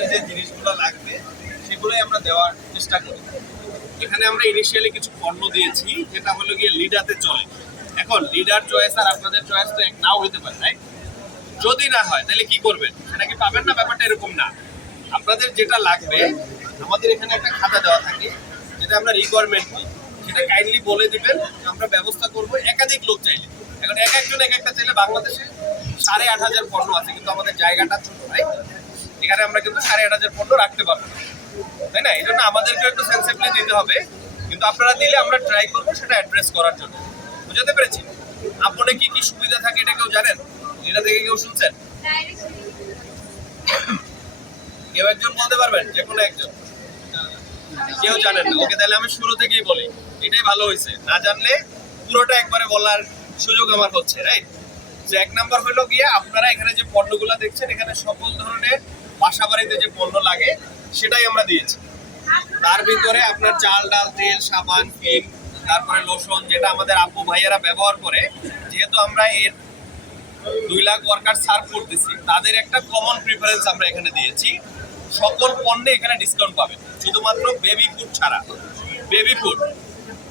আপনাদের যে জিনিসগুলো লাগবে সেগুলোই আমরা দেওয়ার চেষ্টা করি। এখানে আমরা ইনিশিয়ালি কিছু পণ্য দিয়েছি যেটা হলো গিয়ে লিডাতে চলে। এখন লিডার চয়েস আর আপনাদের চয়েস তো এক নাও হতে পারে, রাইট? যদি না হয় তাহলে কি করবেন, সেটা কি পাবেন না? ব্যাপারটা এরকম না। আপনাদের যেটা লাগবে আমাদের এখানে একটা খাতা দেওয়া থাকে, যেটা আমরা রিকোয়ারমেন্ট নিই, সেটা কাইন্ডলি বলে দিবেন, আমরা ব্যবস্থা করব। একাধিক লোক চাইলে, এখন এক একজন এক একটা চাইলে বাংলাদেশে 8,500 পণ্য আছে, কিন্তু আমাদের জায়গাটা ছোট, রাইট? এখানে আমরা কিন্তু 8,500 পণ্য রাখতে পারবো না, তাই না? এই জন্য আমাদেরকে একটু সেন্সিবলি দিতে হবে, কিন্তু আপনারা দিলে আমরা ট্রাই করবো সেটা অ্যাড্রেস করার জন্য। বুঝতে পেরেছি? আপনি কি কি সুবিধা থাকে এটা কেউ জানেন? এটা থেকে কেউ শুনছেন? কেউ একজন বলতে পারবেন? যে কোনো একজন? কেউ জানেন না? ওকে, তাহলে আমি শুরু থেকেই বলি, এটাই ভালো হয়েছে। না জানলে পুরোটা একবারে বলার সুযোগ আমার হচ্ছে, রাইট? যে এক নাম্বার হলো গিয়ে আপনারা এখানে যে পণ্যগুলো দেখছেন, এখানে সকল ধরনের বাসা বাড়িতে যে পণ্য লাগে সেটাই আমরা দিয়েছি। তার ভিতরে আপনার চাল, ডাল, তেল, সাবান, ক্রিম, তারপরে লোশন, যেটা আমাদের আপু ভাইয়েরা ব্যবহার করে। যেহেতু আমরা এর 2 লাখ ওয়ার্কার সার্ভ করতেছি, তাদের একটা কমন প্রিফারেন্স আমরা এখানে দিয়েছি। সকল পণ্যে এখানে ডিসকাউন্ট পাবেন, শুধুমাত্র বেবি ফুড ছাড়া। বেবি ফুড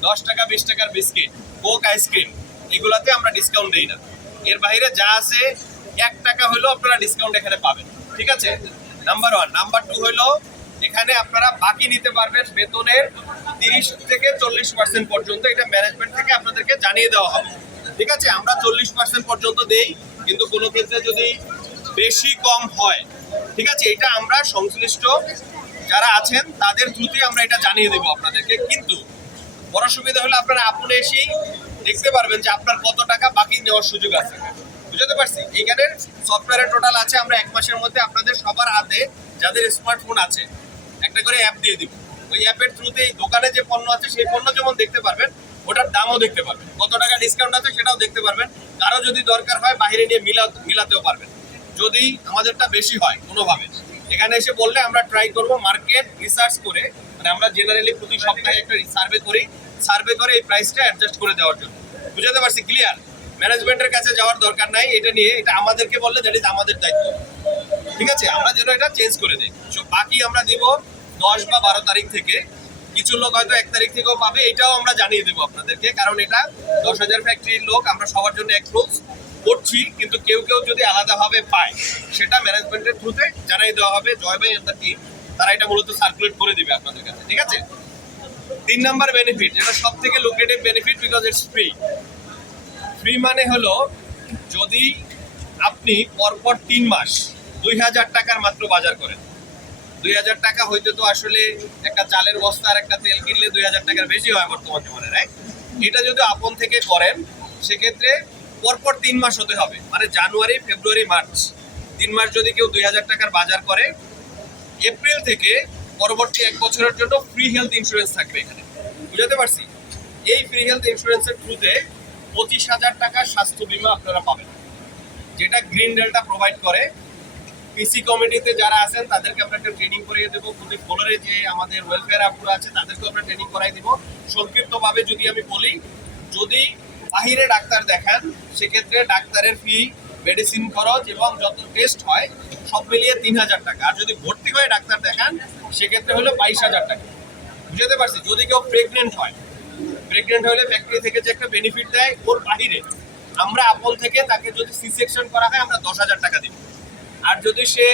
10 টাকা, 20 টাকার বিস্কিট, কোক, আইসক্রিম, এগুলাতে আমরা ডিসকাউন্ট দিই না। এর বাইরে যা আছে 1 টাকা হলেও আপনারা ডিসকাউন্ট এখানে পাবেন, ঠিক আছে? নাম্বার 1। নাম্বার 2 হলো এখানে আপনারা বাকি নিতে পারবেন বেতনের 30 থেকে 40% পর্যন্ত। এটা ম্যানেজমেন্ট থেকে আপনাদেরকে জানিয়ে দেওয়া হবে, ঠিক আছে? আমরা 40% পর্যন্ত দেই, কিন্তু কোনো ক্ষেত্রে যদি বেশি কম হয়, ঠিক আছে, এটা আমরা সংশ্লিষ্ট যারা আছেন তাদের থ্রুতে আমরা এটা জানিয়ে দেবো আপনাদেরকে। কিন্তু বড় সুবিধা হলো আপনারা আপনি এসেই দেখতে পারবেন যে আপনার কত টাকা বাকি নেওয়ার সুযোগ আছে। বুঝতে পারছি? এখানে সফটওয়্যারের টোটাল আছে, আমরা 1 মাসের মধ্যে আপনাদের সবার হাতে, যাদের স্মার্টফোন আছে, একটা করে অ্যাপ দিয়ে দিব। ওই অ্যাপের থ্রুতে দোকানে যে পণ্য আছে সেই পণ্য যেমন দেখতে পারবেন, ওটার দামও দেখতে পারবেন, কত টাকা ডিসকাউন্ট আছে সেটাও দেখতে পারবেন। কারো যদি দরকার হয় বাইরে নিয়ে মিলাতেও পারবেন, যদি আমাদেরটা বেশি হয় কোনোভাবে। এখানে এসে বললে আমরা ট্রাই করব মার্কেট রিসার্চ করে, মানে আমরা জেনারেলি প্রতি সপ্তাহে একটা সার্ভে করে এই প্রাইসটা অ্যাডজাস্ট করে দেওয়ার জন্য। বুঝতে পারছি? ক্লিয়ার? ম্যানেজমেন্টের কাছে যাওয়ার দরকার নাই এটা নিয়ে, এটা আমাদেরকে বললে দ্যাট ইজ আমাদের দায়িত্ব, ঠিক আছে? আমরা যেন এটা চেঞ্জ করে দিই। বাকি আমরা দিব 10 বা 12 তারিখ থেকে। কিছু লোক হয়তো 1 তারিখ থেকেও পাবে, এটাও আমরা জানিয়ে দেবো আপনাদেরকে, কারণ এটা 10,000 ফ্যাক্টরির লোক, আমরা সবার জন্য এক রুলস করছি। কিন্তু কেউ কেউ যদি আলাদাভাবে পায়, সেটা ম্যানেজমেন্টের থ্রুতে জানিয়ে দেওয়া হবে। জয় ভাই এন্ড দ্য টিম তারা এটা মূলত সার্কুলেট করে দিবে আপনাদের কাছে, ঠিক আছে? 3 নাম্বার বেনিফিট, যেটা সব থেকে lucrative benefit, because it's free. Free মানে হলো যদি আপনি পরপর 3 মাস 2,000 টাকার মাত্র বাজার করেন। 2,000 টাকা হইতে তো আসলে একটা চালের বস্তা আর একটা তেল কিনলে 2,000 টাকার বেশি হয় বর্তমান জীবনে, রাইট? এটা যদি আপন থেকে করেন, সেক্ষেত্রে পরপর 3 মাস হতে হবে, মানে জানুয়ারি, ফেব্রুয়ারি, মার্চ, 3 মাস যদি কেউ 2,000 টাকার বাজার করে, এপ্রিল থেকে পরবর্তী 1 বছরের জন্য ফ্রি হেলথ ইন্স্যুরেন্স থাকবে এখানে। বুঝতে পারছি? এই ফ্রি হেলথ ইন্স্যুরেন্সের থ্রুতে 25,000 টাকার স্বাস্থ্য বীমা আপনারা পাবেন, যেটা গ্রিন ডেল্টা প্রোভাইড করে। পিসি কমিটিতে যারা আছেন তাদেরকে আমরা একটা ট্রেনিং করিয়ে দেবো। প্রতি ফ্লোরে যে আমাদের ওয়েলফেয়ার আপুরা আছে তাদেরকেও আমরা ট্রেনিং করাই দিব। সংক্ষিপ্তভাবে যদি আমি বলি, যদি বাহিরে ডাক্তার দেখান, সেক্ষেত্রে ডাক্তারের ফি, মেডিসিন খরচ এবং যত টেস্ট হয় সব মিলিয়ে 3,000 টাকা। আর যদি ভর্তি হয়ে ডাক্তার দেখান, সেক্ষেত্রে হলো 22,000 টাকা। বুঝতে পারছি? যদি কেউ প্রেগনেন্ট হলে ফ্যাক্টরি থেকে যে একটা বেনিফিট দেয়, ওর বাহিরে আমরা আপন থেকে তাকে যদি সি সেকশন করা হয়, আমরা 10,000 টাকা দিব। আর যদি সে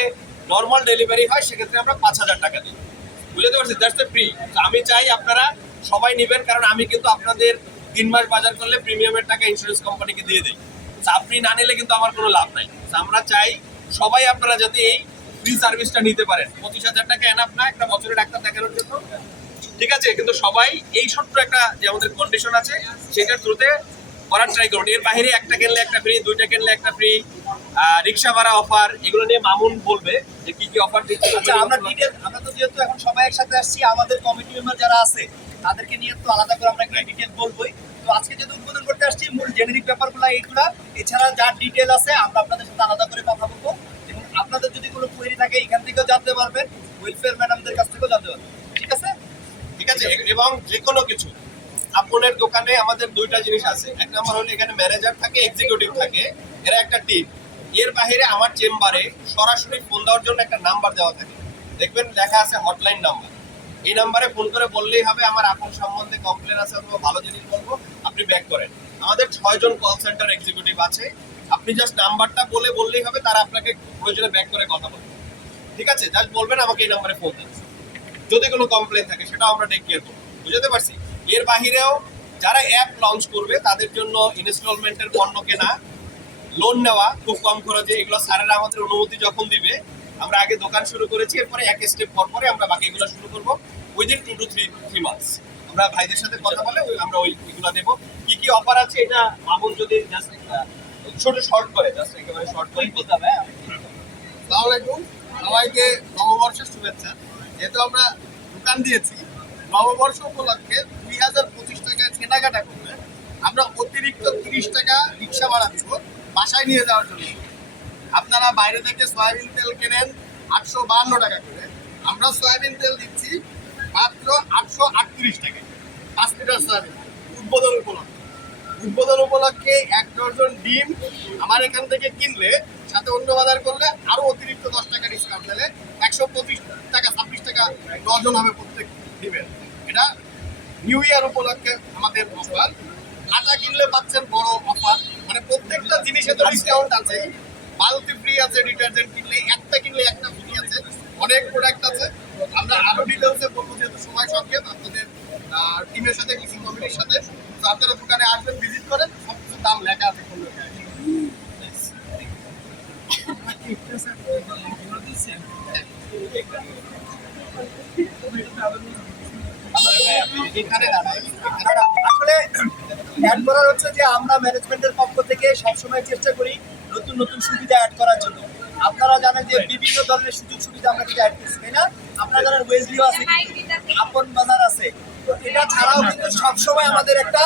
নর্মাল ডেলিভারি হয়, সেক্ষেত্রে আমরা 5,000 টাকা দিই। বুঝতে পারছি? That's the free. আমি চাই আপনারা সবাই নেবেন, কারণ আমি কিন্তু আপনাদের 3 মাস বাজার করলে প্রিমিয়ামের টাকা ইন্স্যুরেন্স কোম্পানিকে দিয়ে দিই। আপনি না নিলে কিন্তু আমার কোনো লাভ নাই। আমরা চাই সবাই আপনারা যাতে এই ফ্রি সার্ভিসটা নিতে পারেন। 25,000 টাকা এনাফ না একটা বছরে ডাক্তার দেখানোর জন্য, ঠিক আছে? কিন্তু সবাই এই ছোট্ট একটা যে আমাদের কন্ডিশন আছে সেটার থ্রুতে করার ট্রাই করুন। এর বাইরে একটা কিনলে একটা ফ্রি, 2টা কিনলে একটা ফ্রি, রিক্সা ভাড়া অফার, এগুলো নিয়ে মামুন বলবে যে কি কি অফার দিচ্ছে। আচ্ছা, আমরা তো যেহেতু এখন সবাই একসাথে আসছি, আমাদের কমিটি মেম্বার যারা আছে তাদেরকে নিয়ে তো আলাদা করে আমরা একটা ডিটেল বলবোই। তো আজকে যেহেতু উদ্বোধন করতে আসছি, মূল জেনেরিক ব্যাপারগুলো এইগুলা, এছাড়া যা ডিটেল আছে আমরা আপনাদের সাথে আলাদা করে কথা বলবো। এবং আপনাদের যদি কোনো কোয়েরি থাকে এখান থেকেও জানতে পারবেন, ওয়েলফেয়ার ম্যাডামদের কাছ থেকেও জানতে পারবেন, ঠিক আছে? ঠিক আছে? এবং যে কোনো কিছু আপনার দোকানে আমাদের 2টা জিনিস আছে। এক নম্বর হলো এখানে ম্যানেজার থাকে, এক্সিকিউটিভ থাকে, এরা একটা টিম। এর বাইরে আমার চেম্বারে সরাসরি ফোন দেওয়ার জন্য একটা নাম্বার দেওয়া থাকে। দেখবেন লেখা আছে হটলাইন নাম্বার। এই নাম্বারে ফোন করে বললেই হবে আমার আপন সম্বন্ধে কমপ্লেন আছে অথবা ভালো জিনিস বলবো, আপনি ব্যাক করেন। আমাদের 6 জন কল সেন্টার এক্সিকিউটিভ আছে, আপনি জাস্ট নাম্বারটা বললেই হবে, তারা আপনাকে প্রয়োজনে ব্যাক করে কথা বলবে। ঠিক আছে, জাস্ট বলবেন আমাকে এই নাম্বারে ফোন দিন, যদি কোনো কমপ্লেন থাকে সেটাও আমরা টেক কেয়ার করবো। বুঝতে পারছি? এর বাহিরেও যারা অ্যাপ লঞ্চ করবে তাদের জন্য ইনস্টলমেন্টের পণ্য কেনা, লোন নেওয়া খুব কম খরচে, এগুলো স্যারেরা আমাদের অনুমতি যখন দিবে, আমরা আগে দোকান শুরু করেছি, এরপরে এক স্টেপ পরে আমরা বাকিগুলো শুরু করবো উইদিন 2 to 3 মান্থস। আমরা ভাইদের সাথে কথা বলে আমরা ওইগুলো দেবো। কি কি অফার আছে এটা মামুন যদি জাস্ট ছোট শর্ট করে, জাস্ট একেবারে শর্ট করে বলতে হবে। আসসালামু আলাইকুম, সবাইকে নববর্ষের শুভেচ্ছা। যেহেতু আমরা দোকান দিয়েছি, নববর্ষ উপলক্ষে 2025 টাকায় কেনাকাটা করলে আমরা অতিরিক্ত 30 টাকা রিক্সা ভাড়া দিব বাসায় নিয়ে যাওয়ার জন্য। আপনারা বাইরে থেকে সয়াবিন তেল কেনেন 852 টাকা করে, আমরা সয়াবিন তেল দিচ্ছি মাত্র 838 টাকায় 5 লিটার সয়াবিন তেল। উদ্বোধন উপলক্ষে 1 ডজন ডিম আমার এখান থেকে কিনলে, সাথে অন্য বাজার করলে আরো অতিরিক্ত 10 টাকা ডিসকাউন্ট দিলে 125 টাকা 26 টাকা ডজন হবে প্রত্যেক ডিমের। এটা নিউ ইয়ার উপলক্ষে আমাদের অফার। আটা কিনলে পাচ্ছেন বড় অফার, মানে প্রত্যেকটা জিনিসে তো ডিসকাউন্ট আছে। বালতি ফ্রি আছে, ডিটারজেন্ট কিনলে একটা ফ্রি আছে, অনেক প্রোডাক্ট আছে। আমরা আরো ডিটেলসে বলবো, যেহেতু সময় সংক্ষেপ, আপনাদের টিমের সাথে কৃষি কমিটির সাথে। তো আপনারা দোকানে আসবেন, ভিজিট করেন, সব কিছু দাম লেখা আছে কোন এখানে দাঁড়ায়। আসলে অ্যাড করার হচ্ছে যে আমরা ম্যানেজমেন্টের পক্ষ থেকে সবসময় চেষ্টা করি নতুন নতুন সুবিধা অ্যাড করার জন্য। আপনারা জানেন যে বিভিন্ন ধরনের সুযোগ সুবিধা আমরা কিন্তু অ্যাড করছি, তাই না? আপনারা জানেন ওয়েজলিও আছে, আপন বাজার আছে। তো এটা ছাড়াও কিন্তু সবসময় আমাদের একটা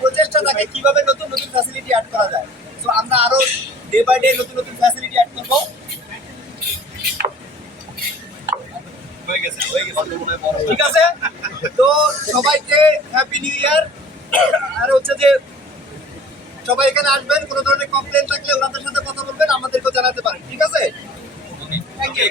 প্রচেষ্টা থাকে কিভাবে নতুন নতুন ফ্যাসিলিটি অ্যাড করা যায়। তো আমরা আরো ডে বাই ডে নতুন নতুন ফ্যাসিলিটি অ্যাড করবো। ঠিক আছে, তো সবাইকে হ্যাপি নিউ ইয়ার। আর হচ্ছে যে সবাই এখানে আসবেন, কোনো ধরনের কমপ্লেন থাকলে ওনাদের সাথে কথা বলবেন, আমাদেরকেও জানাতে পারেন। ঠিক আছে, থ্যাংক ইউ।